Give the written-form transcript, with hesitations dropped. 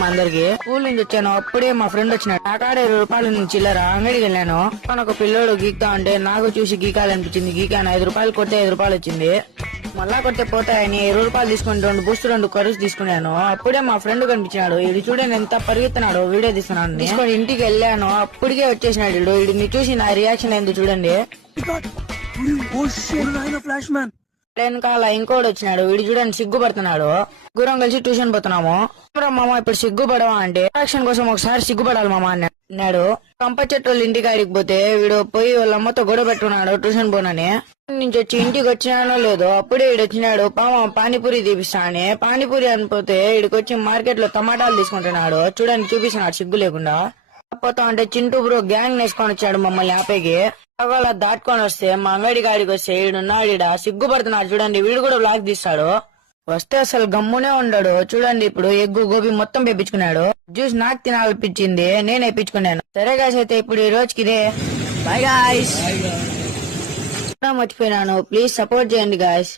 మా అందరికి. స్కూల్ నుంచి వచ్చాను, అప్పుడే మా ఫ్రెండ్ వచ్చినాడు. నా కాడ 20 రూపాయలు నుంచి చిల్లర. అంగడికి వెళ్ళాను. ఒక పిల్లోడు గీక్తా అంటే నాకు చూసి గీకాలనిపించింది. గీకాను. 5 రూపాయలు కొడితే 5 రూపాయలు వచ్చింది. మళ్ళా కొడితే పోతాయని 20 రూపాయలు తీసుకుని 2 బూస్ట్ 2 కర్రీస్ తీసుకున్నాను. అప్పుడే మా ఫ్రెండ్ కనిపించినాడు. ఇది చూడండి ఎంత పరిగెత్తున్నాడు. వీడియో తీసుకున్నాను. తీసుకొని ఇంటికి వెళ్ళాను. అప్పటికే వచ్చేసినాడు వీడు. వీడిని చూసి నా రియాక్షన్ ఏందో చూడండి. వెనకాల ఇంకోటి వచ్చినాడు. వీడు చూడండి సిగ్గుపడుతున్నాడు. గురం కలిసి ట్యూషన్ పోతున్నాము. మామ ఇప్పుడు సిగ్గుపడవా అంటే యాక్షన్ కోసం ఒకసారి సిగ్గుపడాలి మామ అన్నాడు. కంప చెట్టు వాళ్ళ ఇంటికి ఆడికి పోతే వీడు పోయి వాళ్ళ అమ్మతో గొడవ పెట్టుకున్నాడు ట్యూషన్ పోనని. నుంచి వచ్చి ఇంటికి వచ్చినానో లేదో అప్పుడే వీడు వచ్చినాడు. పానీపూరి తీపిస్తా అని. పానీపూరి అనిపోతే వీడికి వచ్చి మార్కెట్ లో టమాటాలు తీసుకుంటున్నాడు. చూడండి చూపిస్తున్నాడు సిగ్గు లేకుండా. పోతా అంటే చింటూ బ్రో గ్యాంగ్ వేసుకొని వచ్చాడు మమ్మల్ని ఆపేకి. అలా దాటుకొని వస్తే మా అంగడి కాడికి వస్తే వీడున్నాడు. సిగ్గుపడుతున్నాడు చూడండి. వీడు కూడా బ్లాగ్ తీస్తాడు. వస్తే అసలు గమ్మునే ఉండడు. చూడండి ఇప్పుడు ఎగ్గు గోబీ మొత్తం వేపించుకున్నాడు. జ్యూస్ నాకు తినాలనిపించింది, నేను వేయించుకున్నాను. సరే గాయస్ అయితే ఇప్పుడు ఈ రోజుకి ఇదే. Bye guys. మర్చిపోయినాను, ప్లీజ్ సపోర్ట్ చేయండి గాయస్.